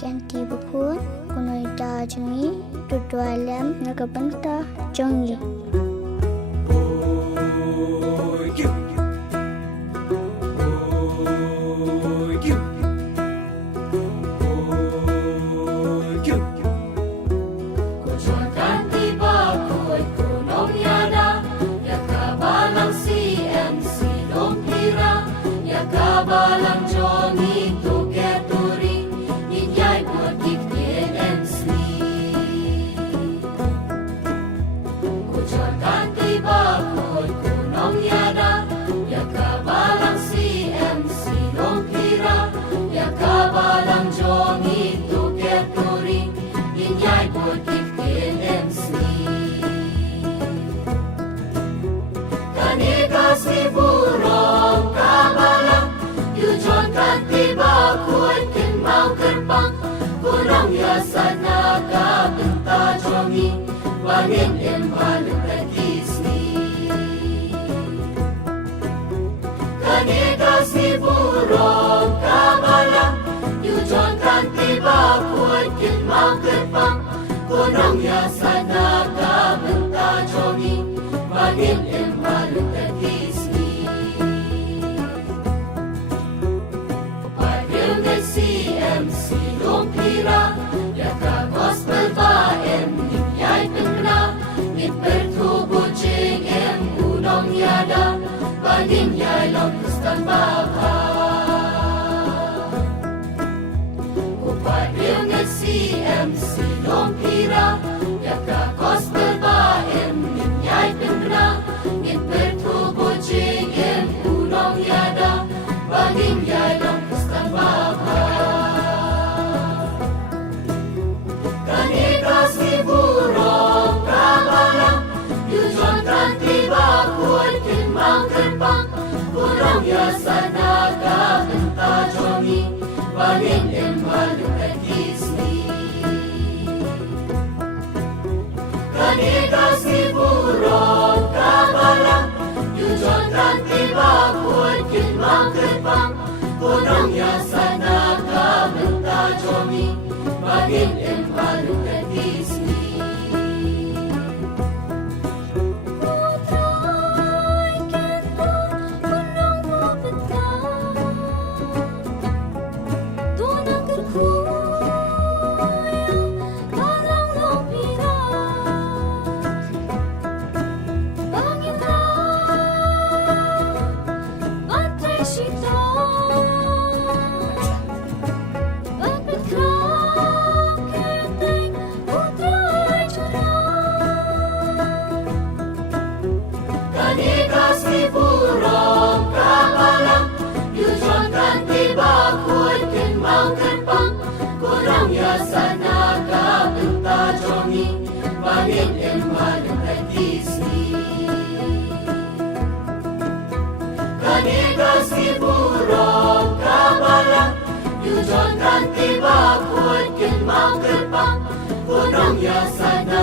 Ganti buku kuno ida jengi dua alam nagabanta jongi. Balang Johnny Tuketuri Ninyay Butik TNC Kujon kanti bakoy kunong yada Yakabalang CMC Lompira Yakabalang Johnny Tuketuri Ninyay Butik TNC Kanikas ni burong kabalang Yujon kanti bakoy kin mau kerpang Kurang yasa naga benta jongi Wangin embaluk kadisni Kanigas ni burong kabala Yujon kanti bakoy kin mau kerpang Kurang yasa naga benta jongi Wangin embaluk kadisni CMC Lompira Yaka gospel ba ninyay pengna Nit bertubuh jeng unong yada Baninyay longkustan baka Upadil nge CMC Lompira Yaka gospel ba ninyay pengna Nit bertubuh jeng unong yada Baninyay longkustan baka Kanikas ni burong kabalang Yujon kanti bakoy kin mau kerpang Kurang yasa naga benta jongi Bangin embaluk kadisni Kanikas ni burong kabalang Yujon kanti bakoy kin mau kerpang Kurang yasa naga benta jongi Bangin embaluk kadisni Putray kita kunong mabenta Tunang kerkuya Balang Lompira Bangita Bantay Sita Kanikas ni burong kabalang Yujon kanti bakoy kin mau kerpang Kurang yasa naga benta jongi Bangin embaluk kadisni Kanikas ni burong kabalang Yujon kanti bakoy kin mau kerpang Kurang yasa naga